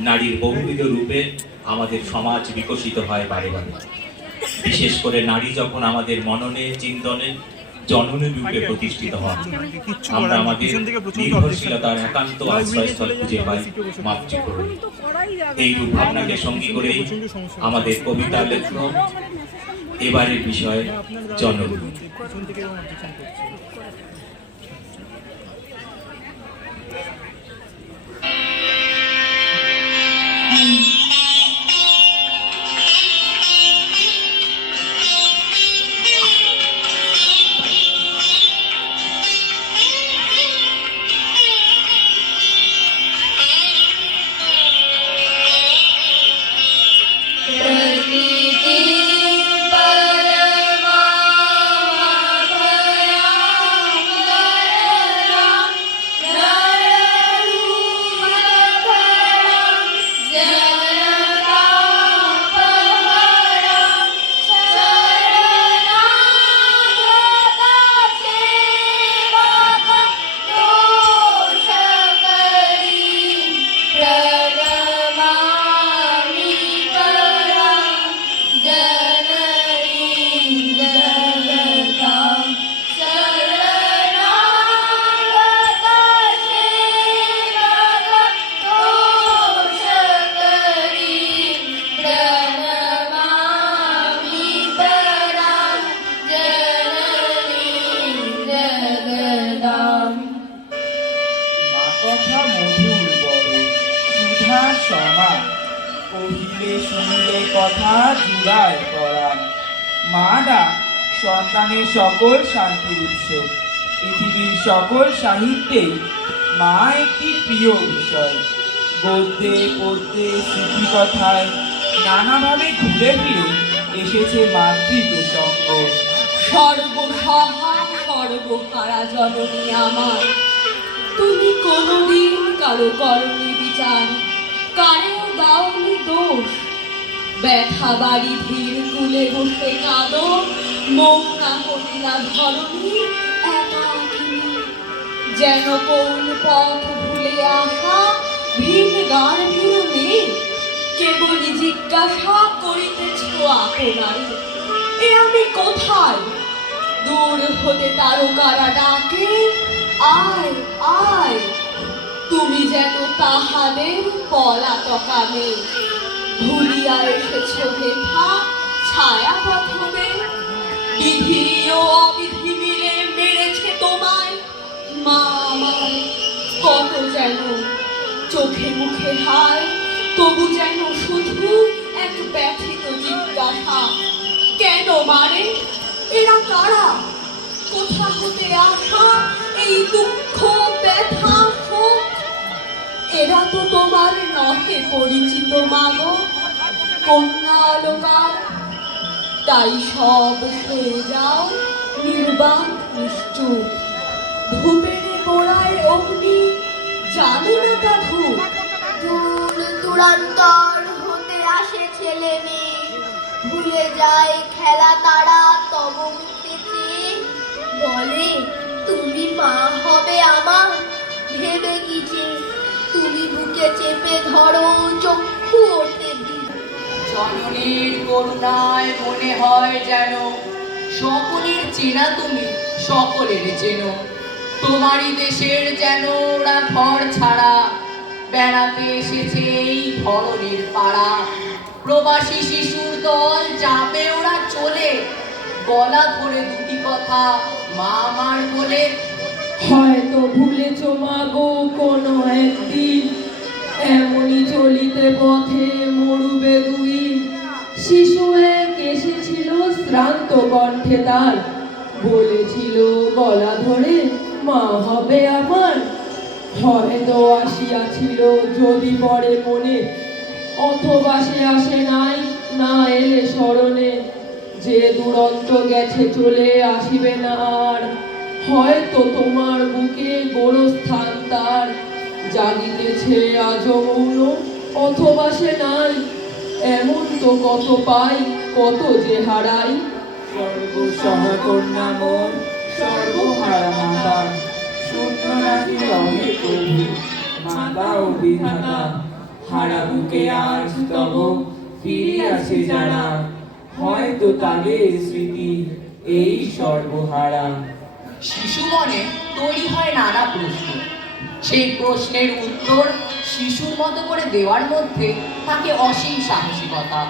নারীর বহুবিধ রূপে আমাদের সমাজ বিকশিত হয় বারে বারে। বিশেষ করে নারী যখন আমাদের মননে, চিন্তনে, জননী রূপে প্রতিষ্ঠিত হন, আমরা আমাদের নির্ভরশীলতার একান্ত আশ্রয়স্থল খুঁজে পাই মাতৃভূমি এই রূপ ভাবনাকে সঙ্গী করেই আমাদের কবিতা লেখক এবারের বিষয় জননী সন্তানের সকল শান্তির উৎস। পৃথিবীর সকল সাহিত্যেই মা একটি প্রিয় বিষয়। গদ্যে, পদ্যে, স্মৃতিকথায় নানাভাবে ঘুরে ফিরে এসেছে মাতৃ প্রসঙ্গ সর্বসহা সর্বহারা জননী আমার, তুমি কোনদিন কারও করনি বিচার, কারেও দাওনি দোষ। ব্যথা বাড়ি ধীর কুলে বসে কাঁদো মৌনা কটিলা একাকিনী। যেন কোন পথ ভুলে আসা ভিন গান ভিড়নে কেবলই জিজ্ঞাসা করিতেছ আপনারে। এ আমি কোথায়? দূর হতে তারকারা ডাকে, আয় আয়, তুমি যেন তাহাদের পলাতকা নেই ভুলিয়া এসেছ হেথা ছায়া প্রথমে বিধি ও অবিধি মিলে মেরেছে তোমায়। কত যেন চোখে মুখে হায়, তবু যেন শুধু এক ব্যথিত জিজ্ঞাসা। কেন মারে? এরা কারা? কোথা হতে আসা এই দুঃখ, ব্যথা শোক এরা তো তোমার নহে পরিচিত মাগো। কন্যা অলকার তাই সব সয়ে যাও নির্বাক নিশ্চুপ। ধূপের পোড়ায় অগ্নি, জানো না তা ধূপ দূর দূরান্তর হতে আসে ছেলে মেয়ে। ভুলে যায় খেলা তারা, তব মুক্তি বলে, তুমি মা হবে আমার, ভেবে কি তুমি বুকে চেপে ধরো চক্ষু ওঠে জননীর করুণায় মনে হয় যেন সকলের চেনা তুমি সকলের চেনো। তোমারই দেশের যেন ওরা ঘর ছাড়া বেড়াতে এসেছে এই ধরনের পাড়া। প্রবাসী শিশুর দল যাবে ওরা চলে। গলা ধরে দুটি কথা মা আমার বলে, হয়তো ভুলেছ মাগো কোনো একদিন। এমনই চলিতে পথে মরুবে দুই। শিশু এক এসেছিল শ্রান্ত কণ্ঠে তার। বলেছিল, গলা ধরে, মা হবে আমার। হয়তো আসিয়াছিল যদি পরে মনে। অথবা সে আসে নাই, না এলে স্মরণে। যে দুরন্ত গেছে চলে আসিবে না আর। হয়তো তোমার বুকে গোরস্থান তার। জাগিতেছে আজ মৌন অথবা সে নাই এমন তো কত পাই কত যে হারাই। কন্যা মন মাতা শূন্য নাকি রহে প্রভু মাতা ও বিধাতা। হারা বুকে আজ তব ফিরে আসে যারা হয়তো তাদের স্মৃতি এই সর্বহারা। শিশু মনে তৈরি হয় নানা প্রশ্ন। সেই প্রশ্নের উত্তর শিশুর মতো করে দেওয়ার মধ্যে থাকে অসীম সাহসিকতা।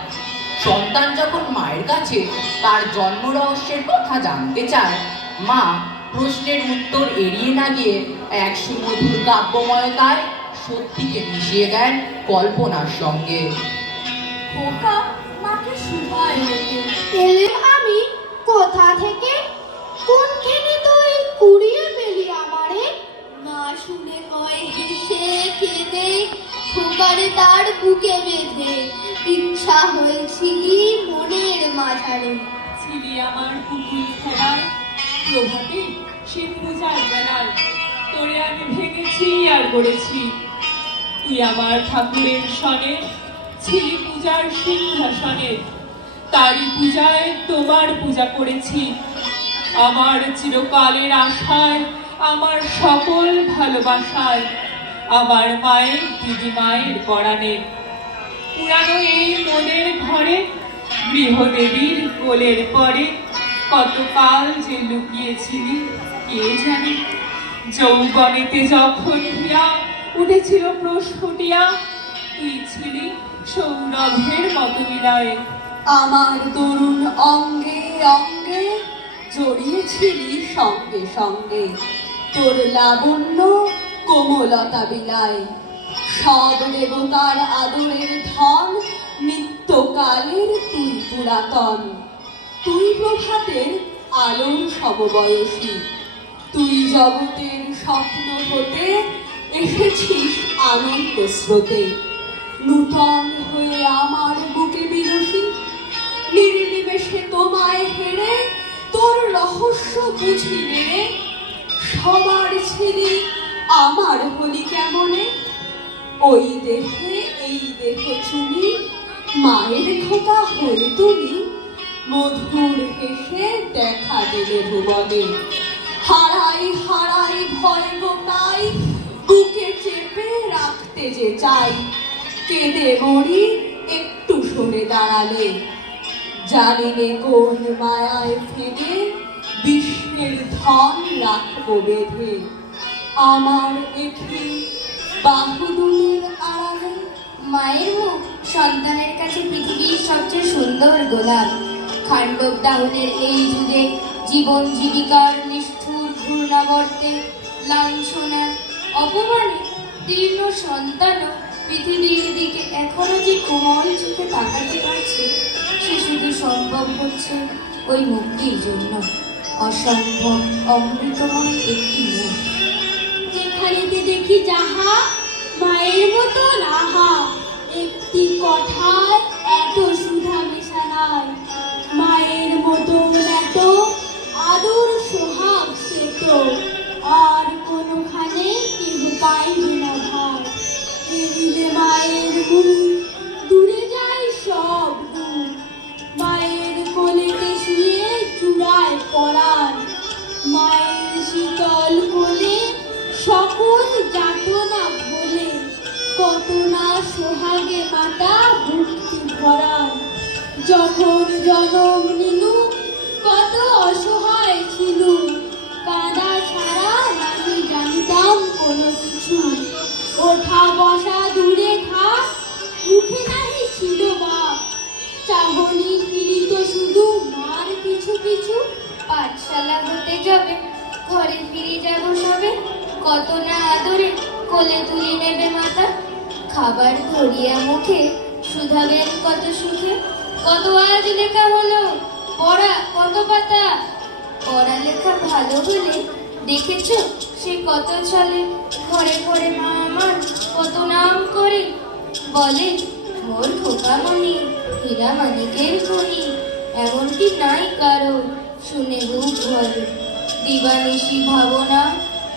সন্তান যখন মায়ের কাছে তার জন্ম রহস্যের কথা জানতে চায় মা প্রশ্নের উত্তর এড়িয়ে না গিয়ে এক সুমধুর কাব্যময়তায় সত্যিকে মিশিয়ে দেন কল্পনার সঙ্গে। খোকা মাকে শুধায় এলে আমি কোথা থেকে? কোনখানে তুই কুড়িয়ে শুনে হয় হেসে কেঁদে খোকারে তার বুকে বেঁধে। ইচ্ছা হয়েছিলি মনের মাঝারে। ছিলি আমার পুতুল খেলায় প্রভাতে, সে পূজার বেলায়। তোরে আমি ভেঙেছি আর গড়েছি তুই আমার ঠাকুরের সনে ছিলি পূজার সিংহাসনে। তারই পূজায় তোমার পূজা করেছি। আমার চিরকালের আশায় আমার সকল ভালোবাসায় আমার মায়ের দিদি মায়ের পরাণে। পুরানো এই মনের ঘরে, গৃহদেবীর কোলের পরে, কতকাল যে লুকিয়েছিলি, কে জানে? যৌবনেতে যখন হিয়া উঠেছিল প্রস্ফুটিয়া তুই ছিলি সৌরভের মতো বিদায় আমার তরুণ অঙ্গে অঙ্গে জড়িয়েছিলি সঙ্গে সঙ্গে। তোর লাবণ্য কোমলতা বিলায়। সব দেবতার আদরের ধন নিত্যকালের তুই পুরাতন। তুই প্রভাতের আলোর সমবয়সী। তুই জগতের স্বপ্ন হতে এসেছিস আনন্দ স্রোতে। নূতন হয়ে আমার বুকে বিরসী। নির্নিমেষে তোমায় হেরে তোর রহস্য বুঝি রে সবার ছেলে, আমার হলি কেমনে? ওই দেহে এই দেহ চুনি, মায়ের খোকা হয়ে তুমি। মধুর হেসে দেখা দিলে ভুবনে। হারাই হারাই, ভয় গোটাই, বুকে চেপে রাখতে যে চাই। কেঁদে মরি, একটু শুনে দাঁড়ালে। জানি নে কোন মায়ায় ফিরে বিশ্বের ধন রাখব বেঁধে। আমার একটি বাহুদুলের আড়ালে মায়ের মুখ সন্তানের কাছে পৃথিবীর সবচেয়ে সুন্দর গোলাপ। খান্ডব দাহনের এই যুগে জীবন জীবিকার নিষ্ঠুর ঘূর্ণাবর্তে লাঞ্ছনা অপমানে দীর্ণ সন্তানও পৃথিবীর দিকে এখনও যে কোমল চোখে তাকাতে পারছে, সে শুধু সম্ভব হচ্ছে ওই মুক্তির জন্য। অসম্ভব অমৃতময় একটি মুখ। যেখানেতে দেখি যাহা, মায়ের মতো রাহা একটি কথায় এত সুধা মেশানায় মায়ের মতো এত আদর সোহাগ সে তো। আর কোনোখানে কেউ পাইবে না এদিকে মায়ের মুখ দূরে al Corán. যাবে ঘরে ফিরে যাব সবে। কত না আদরে কোলে তুলে নেবে মাতা। খাবার ধরিয়া মুখে শুধাবেন কত সুখে। কত আজ লেখা হলো, পড়া কত পাতা। পড়ালেখা ভালো হলে দেখেছ সে কত চলে। ঘরে ঘরে মা আমার কত নাম করে। বলে, মোর খোকামণি হীরা মানিকের খনি। এমনটি নাই কারও শুনে বুক ভরে দিবানিশি ভাবনা,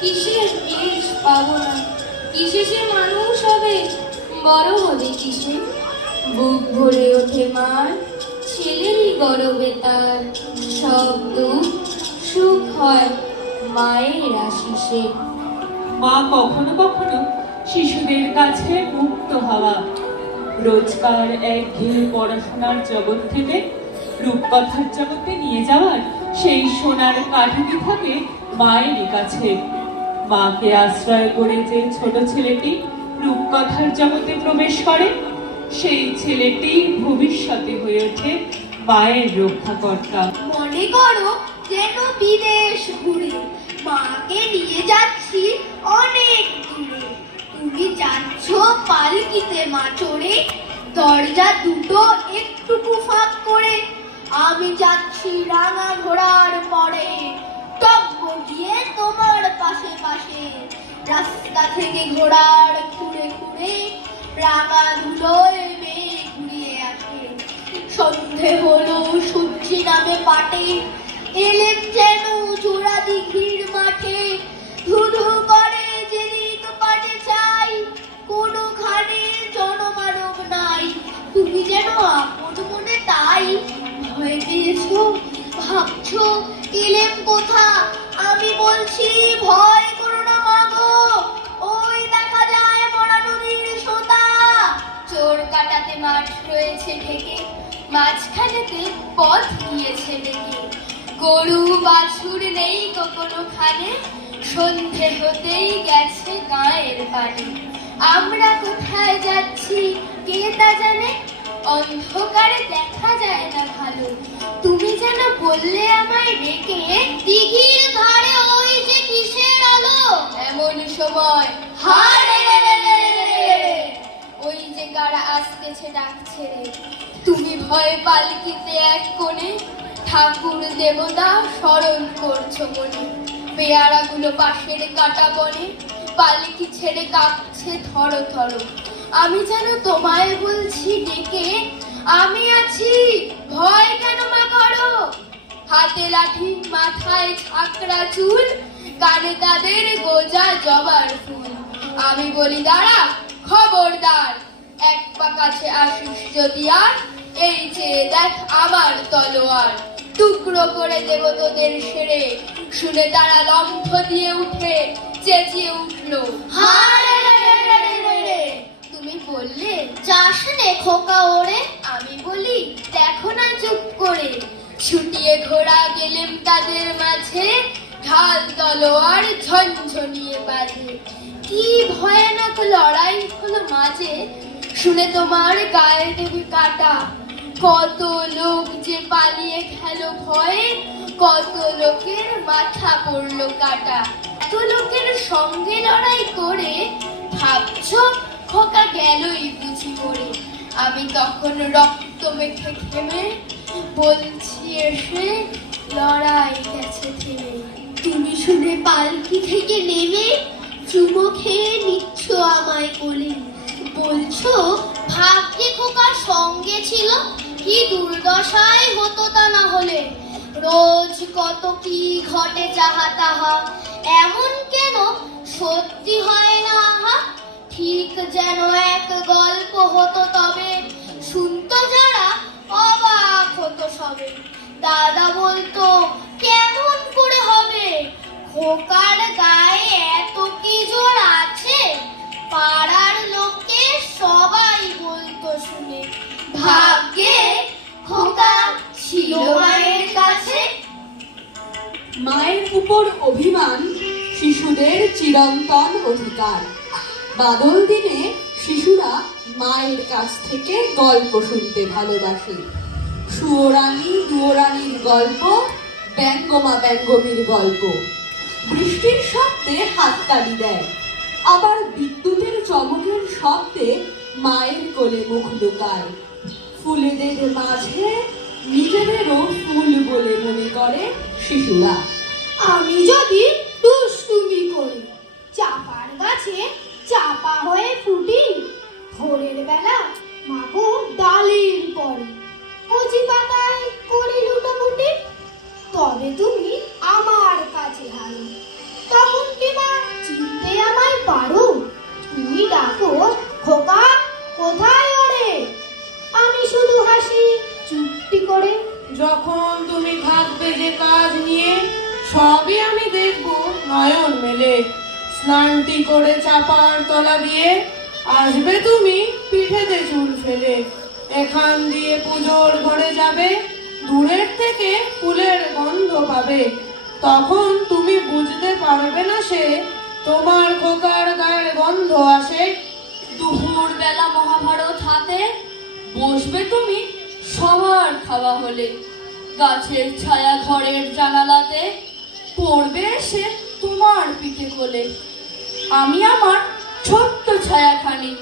কিসের কেশ পাবো না কিসে সে মানুষ হবে? বড় হবে কিসে? বুক ভরে ওঠে মার ছেলেরই গরবে তার। সব দুঃখ, সুখ হয় মায়ের আশিসে। মা কখনো কখনো শিশুদের কাছে মুক্ত হওয়া। রোজকার একঘেয়ে পড়াশোনার জগৎ থেকে রূপকথার জগতে নিয়ে যাওয়ার সেই সোনার কাঠিটি থাকে মায়েরই কাছে। মাকে আশ্রয় করে যে ছোট ছেলেটি রূপকথার জগতে প্রবেশ করে, সেই ছেলেটি ভবিষ্যতে হয়ে ওঠে মায়ের রক্ষাকর্তা। মনে করো যেন বিদেশ ঘুরে, মাকে নিয়ে যাচ্ছি অনেক দূরে। তুমি যাচ্ছ পালকিতে মা চড়ে দরজা দুটো একটুকু ফাঁক করে। আমি যাচ্ছি রাঙা ঘোড়ার পরে। গিয়ে তোমার পাশে পাশে। রাস্তা থেকে ঘোড়ার খুঁড়ে খুঁড়ে রাঙা ধুলোয় মেয়ে ঘুরিয়ে আসে। সন্ধে হলো, সূর্যি নামে পাটে। এলেন যেন চূড়া দিঘির মাঠে। ধুধু করে যেদিক পাটে চাই, কোনোখানে জনমানব নাই। তুমি যেন আপন মনে তাই। আমি বলছি, ভয় চোর কাটাতে মাঠ রয়েছে ঢেকে, মাঝখানেতে পথ গিয়েছে ডেকে। গরু, বাছুর নেই কখনো খানে সন্ধে হতেই গেছে গায়ের পানি আমরা কোথায় যাচ্ছি, কে তা জানে? অন্ধকারে দেখা যায় না ভালো। তুমি যেন বললে আমায় ডেকে দিঘির ধারে ওই যে কিসের আলো? এমন সময় হারে ওই যে গাড়া আসতেছে ডাকছে রে। তুমি ভয় পালকিতে এক কোণে ঠাকুর দেবতা স্মরণ করছ মনে। পেয়ারাগুলো পাশের কাটা বনে পালকি ছেড়ে কাঁপছে থরো থরো আমি যেন তোমায় বলছি, ডেকে। আমি আছি। ভয় কেন মা করো? হাতে লাঠি, মাথায় ছাকড়া চুল, কানে তাদের গোজা জবার ফুল। আমি বলি, দাঁড়া, খবরদার, এক পা কাছে আসিস যদি আর, এই চেয়ে দেখ আমার তলোয়ার। টুকরো করে দেব তোদের সেরে। শুনে তারা লম্ফ দিয়ে উঠে চেঁচিয়ে উঠল। হায়! তুমি বললে, যাস নে খোকা ওরে। আমি বলি, দেখো না চুপ করে। ছুটিয়ে ঘোড়া গেলেম তাদের মাঝে, ঢাল তলোয়ার ঝনঝনিয়ে বাজে কি ভয়ানক লড়াই হলো মাঝে, শুনে তোমার গায়ে দেবে কাটা। কত লোক যে পালিয়ে গেল ভয়ে, কত লোকের মাথা পড়ল কাটা। এত লোকের সঙ্গে লড়াই করে ভাবছ খোকা গেলই বুঝি করে আমি তখন রক্ত মেখে থেমে বলছি, এসে লড়াই গেছে থেমে তুমি শুনে পালকি থেকে নেমে চুমো খেয়ে নিচ্ছ আমায় কোলে। বলছো, ভাগ্যে খোকার সঙ্গে ছিল, কি দুর্দশায় হতো তা না হলে। রোজ কত কি ঘটে যাহা তাহা, এমন কেন সত্যি হয় না আহা? ঠিক যেন এক গল্প হতো তবে, শুনতো যারা অবাক হতো সবে। দাদা বলতো, কেমন করে হবে? খোকার গায়ে এত কি জোর আছে? পাড়ার লোকে সবাই বলতো শুনে। ভাগ্যে খোকা ছিল মায়ের কাছে। মায়ের উপর অভিমান শিশুদের চিরন্তন অধিকার। বাদল দিনে শিশুরা মায়ের কাছ থেকে গল্প শুনতে ভালোবাসে। সুয়োরানী দুয়োরানীর গল্প, ব্যঙ্গমা ব্যঙ্গমীর গল্প। বৃষ্টির শব্দে হাততালি দেয়। আবার বিদ্যুতের চমকের শব্দে মায়ের কোলে মুখ লুকায়। ফুলেদের মাঝে নিজেদেরও ফুল বলে মনে করে শিশুরা। আমি যদি দুষ্টুমি করি, চাপার গাছে চাপা হয়ে ফুটি। ভোরের বেলা মাগো ডালির পরে কচি পাতায় করি লুটোপুটি তবে তুমি আমার কাছে হারো। তখন কি মা চিনতে আমায় পারো? তুমি ডাকো, খোকা, কোথায় ওরে? আমি শুধু হাসি, চুপটি করে। যখন তুমি থাকবে যে কাজ নিয়ে, সবই আমি দেখব নয়ন মেলে। স্নানটি করে চাপার তলা দিয়ে আসবে তুমি পিঠেতে চুল ফেলে। এখান দিয়ে পুজোর ঘরে যাবে, দূরের থেকে ফুলের গন্ধ পাবে। তখন তুমি বুঝতে পারবে না সে, তোমার খোকার গায়ের গন্ধ আসে। দুপুর বেলা মহাভারত হাতে বসবে তুমি সবার খাওয়া হলে। গাছের ছায়া ঘরের জানালাতে পড়বে এসে তোমার পিঠে কোলে। আমি আমার ছোট্ট ছায়াখানি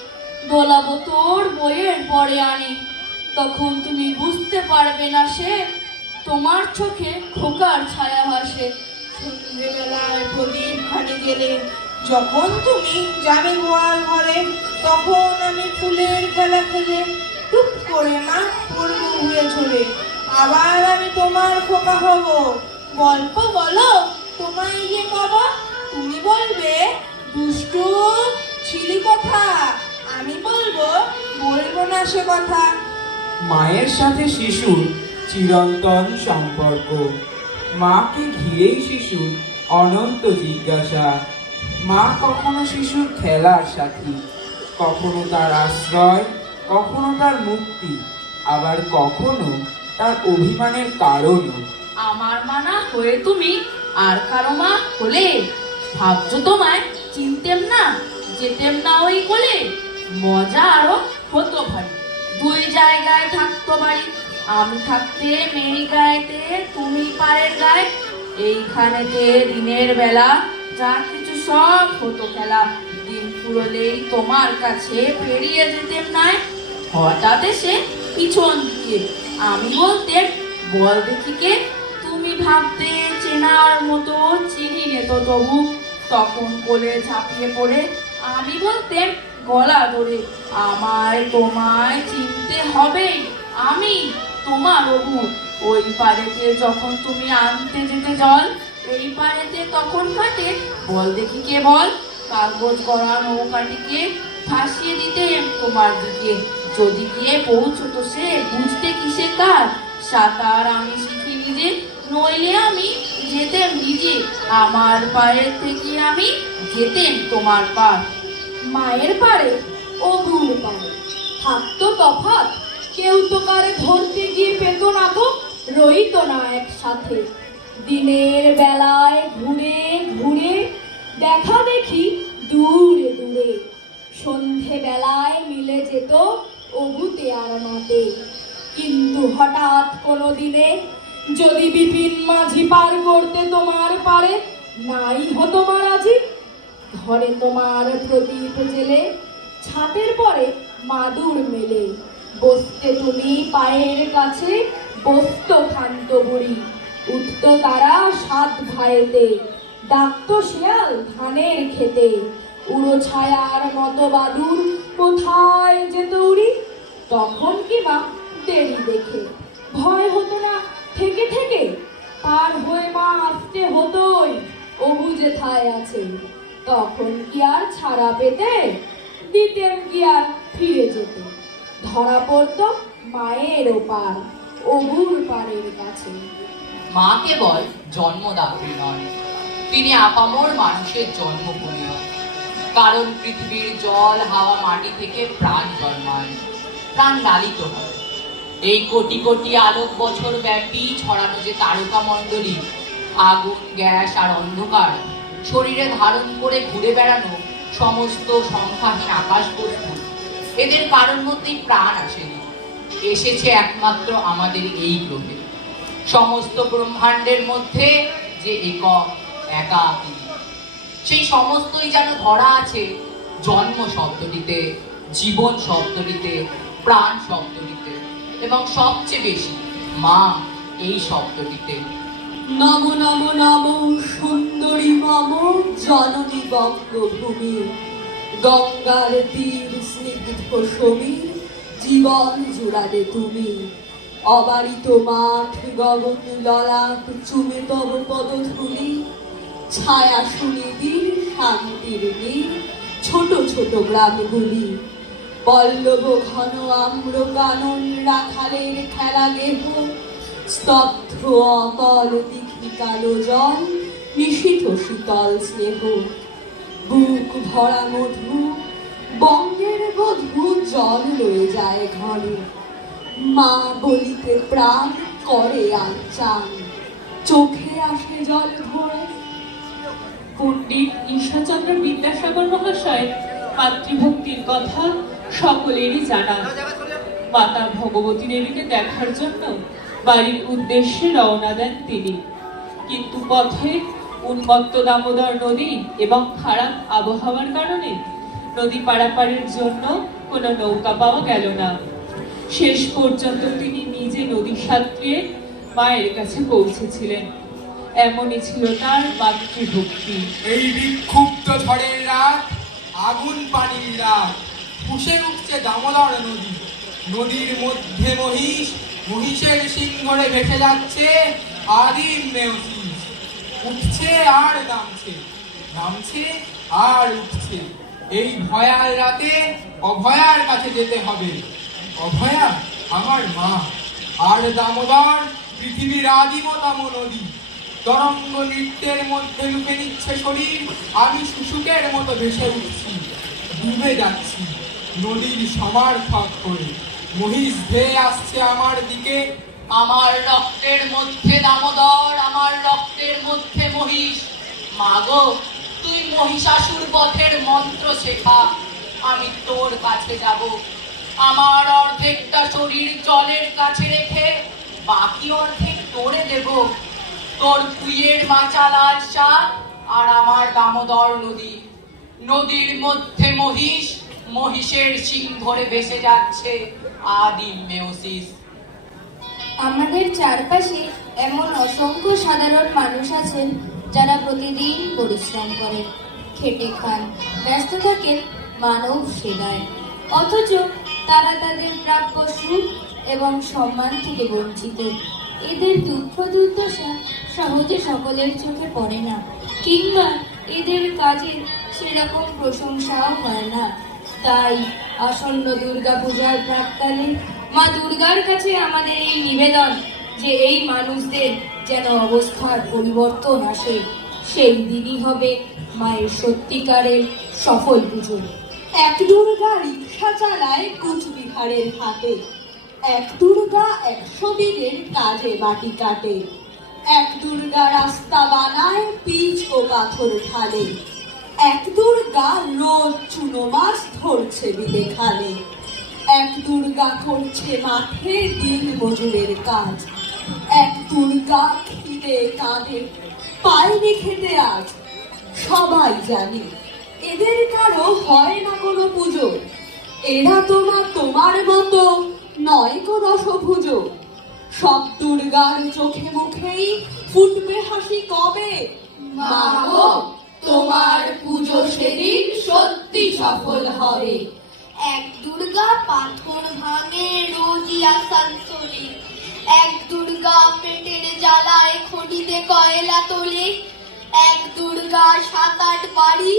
দোলাবো তোর বইয়ের পরে আনি। তখন তুমি বুঝতে পারবে না সে, তোমার চোখে খোকার ছায়া ভাসে। সন্ধ্যেবেলায় প্রদীপ খানি গেলে যখন তুমি যাবে গোয়াল ঘরে, তখন আমি ফুলের খেলা খেলে টুপ করে না পড়ব ঘুরে ছড়ে আবার আমি তোমার খোকা হব। গল্প বলো। তোমায় গিয়ে বাবা তুমি বলবে দুষ্টু ছিলি কথা? আমি বলব বলব না সে কথা। মায়ের সাথে শিশুর চিরন্তন সম্পর্ক। মাকে ঘিরেই শিশুর অনন্ত জিজ্ঞাসা। মা কখনো শিশুর খেলার সাথী কখনো তার আশ্রয় কখনো তার মুক্তি আবার কখনো তার অভিমানের কারণও। আমার মানা হয়ে তুমি আর কারও মা হলে? ভাবছ তোমায়? চিনতেম না, যেতেম না ওই কোলে। মজা আরও হতো ভাই দুই জায়গায় থাকতো বাড়ি আমি থাকতে মেয়ে গায়েতে, তুমি পারের গায়ে। এইখানেতে দিনের বেলা যা কিছু সব হতো খেলা। দিন ফুরলেই তোমার কাছে পেরিয়ে যেতেম নাই। হঠাৎ এসে পিছন দিকে আমি বলতেন বল দেখি কে? তুমি ভাবতে চেনার মতো চিনি নেত তবু। তখন কোলে ঝাঁপিয়ে পড়ে আমি বলতেন গলা ধরে, আমায় তোমায় চিনতে হবে, আমি তোমার অবু। ওই পারেতে যখন তুমি আনতে যেতে জল, এই পারেতে তখন কাটে বল দেখি কে বল। কাগজ করা নৌকাটিকে ভাসিয়ে দিতে তোমার দিকে। যদি গিয়ে পৌঁছতো সে, বুঝতে কিসে কার? সাঁতার আমি শিখি নিজে নইলে আমি যেতেম নিজে, আমার পায়ের থেকে আমি যেতেম তোমার পার মায়ের পারে ও গুল পারে থাকতো তফাৎ, কেউ তো কারে ধরতে গিয়ে পেত না তো, রইতো না একসাথে। দিনের বেলায় ঘুরে ঘুরে, দেখা দেখি দূরে দূরে, সন্ধে বেলায় মিলে যেত অবুতে আর মাতে কিন্তু হঠাৎ কোনো দিনে যদি বিপিন মাঝি পার করতে তোমার পারে, নাই হতো মারাজি ঘরে তোমার প্রদীপ জেলে ছাতের পরে মাদুর মেলে। বসতে তুমি পায়ের কাছে, বসত খান্ত বুড়ি। উঠত তারা সাত ভাইতে ডাকত শিয়াল ধানের খেতে উড়ো ছায়ার মতো বাদুর কোথায় যেত উড়ি তখন কি মা দেরি দেখে? ভয় হতো না থেকে থেকে পার হয়ে মা আসতে হতোই, অবু যেথায় আছে। তখন কি আর ছাড়া পেতে? দিতেন কি আর ফিরে যেত? ধরা পড়তো মায়ের ওপার, অবুর পারের কাছে। মা কেবল জন্মদাত্রী নন তিনি আপামর মানুষের জন্মভূমি। কারণ পৃথিবীর জল হাওয়া মাটি থেকে প্রাণ জন্মায়। প্রাণ লালিত হয়। এই কোটি কোটি আলোক বছর ব্যাপী ছড়ানো যে তারকা মণ্ডলী আগুন, গ্যাস আর অন্ধকার, শরীরে ধারণ করে ঘুরে বেড়ানো সমস্ত সংখ্যাহীন আকাশ বস্তু এদের কারণ মধ্যেই প্রাণ আসেনি এসেছে একমাত্র আমাদের এই গ্রহে। সমস্ত ব্রহ্মাণ্ডের মধ্যে যে একক একা সেই সমস্তই যেন ধরা আছে জন্ম শব্দটিতে, জীবন শব্দটিতে, প্রাণ শব্দটিতে। এবং সবচেয়ে বেশি, মা, এই শব্দটিতে, নম নম নম সুন্দরী মম জননী বঙ্গভূমি। গঙ্গার তীর স্নিগ্ধ সমীর, জীবন জুড়ালে তুমি। অবারিত মাঠ, গগন ললাট, চুমে তব পদধূলি। ছায়া সুনিবির শান্তির নীর, ছোট ছোট গ্রামগুলি। পল্লব ঘন আম্র কানন রাখালের খেলা গেহ স্তব্ধ অতল দিঘি কালো জল, নিশীথ শীতল স্নেহ। বুক ভরা মধু, বঙ্গের বধু জল লয়ে যায় ঘরে মা বলিতে প্রাণ করে আনচান চোখে আসে জল ভরে। পণ্ডিত ঈশ্বরচন্দ্র বিদ্যাসাগর মহাশয় মাতৃভক্তির কথা সকলেরই জানা। মাতা ভগবতী দেবীকে দেখার জন্য বাড়ির উদ্দেশ্যে রওনা দেন তিনি। কিন্তু পথে উন্মত্ত দামোদর নদী এবং খারাপ আবহাওয়ার কারণে নদী পারাপারের জন্য কোনো নৌকা পাওয়া গেল না। শেষ পর্যন্ত তিনি নিজে নদী সাঁতরিয়ে মায়ের কাছে পৌঁছেছিলেন। এমনই ছিল তার মাতৃভক্তি। এই বিক্ষুব্ধ ঝড়ের রাত, আগুন পানির রাত। ফুসে উঠছে দামোদর নদী। নদীর মধ্যে মহিষ, মহিষের সিংহরে ভেসে যাচ্ছে, আদিম মেয়সিস। উঠছে আর নামছে নামছে আর উঠছে। এই ভয়াল রাতে অভয়ার কাছে যেতে হবে। অভয়া আমার মা। আর দামোদর পৃথিবীর আদিমতম নদী। তরঙ্গ নৃত্যের মধ্যে লুকে নিচ্ছে শরীর, আমি শুশুকের মতো ভেসে উঠছি, ডুবে যাচ্ছি। নদীর সমার্থক করে। মহিষ ধেয়ে আসছে আমার দিকে। আমার রক্তের মধ্যে দামোদর, আমার রক্তের মধ্যে মহিষ। মাগো, তুই মহিষাসুর পথের মন্ত্র শেখা। আমি তোর কাছে যাব। আমার অর্ধেকটা শরীর জলের কাছে রেখে বাকি অর্ধেক তোরে দেব। তোর কুইয়ের মাচা লাল আর আমার দামোদর নদী। নদীর মধ্যে মহিষ মহিষের সিং ধরে ভেসে যাচ্ছে আদিম মেওসিস আমাদের চারপাশে এমন অসংখ্য সাধারণ মানুষ আছেন যারা প্রতিদিন পরিশ্রম করেন খেটে খান, ব্যস্ত থাকেন মানব সেবায়। অথচ তারা তাদের প্রাপ্য সুখ এবং সম্মান থেকে বঞ্চিত। এদের দুঃখ দুর্দশা সহজে সকলের চোখে পড়ে না, কিংবা এদের কাজের সেরকম প্রশংসাও হয় না। তাই আসন্ন দুর্গা পূজার প্রাককালে মা দুর্গার কাছে আমাদের এই নিবেদন যে এই মানুষদের যেন অবস্থার পরিবর্তন আসে, সেই দিনই হবে মায়ের সত্যিকারের সফল পুজো। এক দুর্গা রিক্সা চালায় কুচবিহারের হাটে এক দুর্গা একশো দিনের কাজে বাটি কাটে, এক দুর্গা রাস্তা বানায় পিচ ও পাথর ঢালে এক দুর্গা রোজ চুনো মাছ ধরছে বিলে খালে এক দুর্গা করছে মাঠে দিন মজুরের কাজ। এক দুর্গা খিদে কাঁদে, পায়নি খেতে আজ। সবাই জানে, এদের কারও হয় না কোনো পুজো। এরা তো তোমার মতো নয় কো দশভুজ সব দুর্গার চোখে মুখেই ফুটবে হাসি কবে? মাগো। তোমার পুজো সেদিন সত্যি সফল হবে। এক দুর্গা পাথর ভাঙে রোজই আসানসোলে এক দুর্গা পেটের জ্বালায় খনিতে কয়লা তোলে। এক দুর্গা সাত আট বাড়ি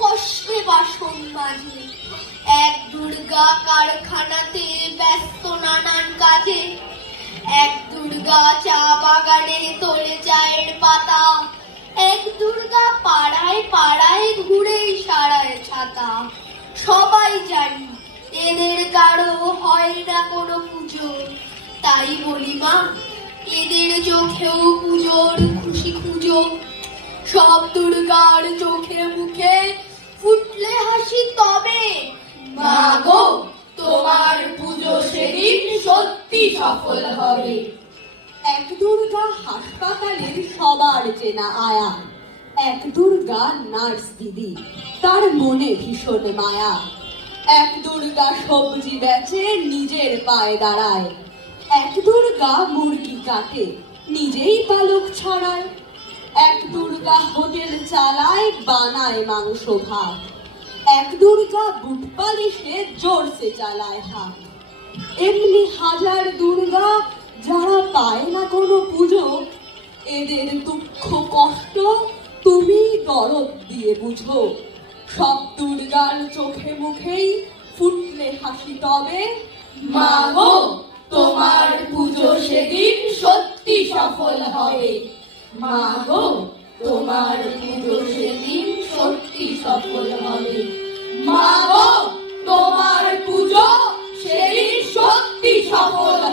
কষ্টে বাসন মাঝে। এক দুর্গা কারখানাতে ব্যস্ত নানান কাজে। এক দুর্গা চা বাগানে তোলে চায়ের পাতা। এক দুর্গা পাড়ায় পাড়ায় ঘুরে সারায় ছাতা। সবাই জানি এদের কারও হয় না কোনো পুজো। তাই বলি মা, এদের চোখেও পুজোর খুশি খুঁজো। সব দুর্গার চোখে মুখে ফুটলে হাসি তবে। মা গো, তোমার পুজো সেদিন সত্যি সফল হবে। এক দুর্গা হাসপাতালের সবার চেনা আয়া। এক দুর্গা নার্স দিদি, তার মনে ভীষণ মায়া। এক দুর্গা সবজি বেচে নিজের পায়ে দাঁড়ায়। এক দুর্গা মুরগি কাটে, নিজেই পালক ছড়ায়। এক দুর্গা হোটেল চালায়, বানায় মাংস ভাত। এক দুর্গা বুট পালিশে জোরসে চালায় হাত। এমনি হাজার দুর্গা যারা পায় না কোনো পুজো, এদের দুঃখ, কষ্ট তুমি দরদ দিয়ে বুঝো। সব দুর্গার চোখে মুখেই ফুটলে হাসি তবে। মা গো তোমার পুজো সেদিন সত্যি সফল হবে। মা গো তোমার পুজো সেদিন সত্যি সফল হবে। মা গো তোমার পুজো সেদিন সত্যি সফল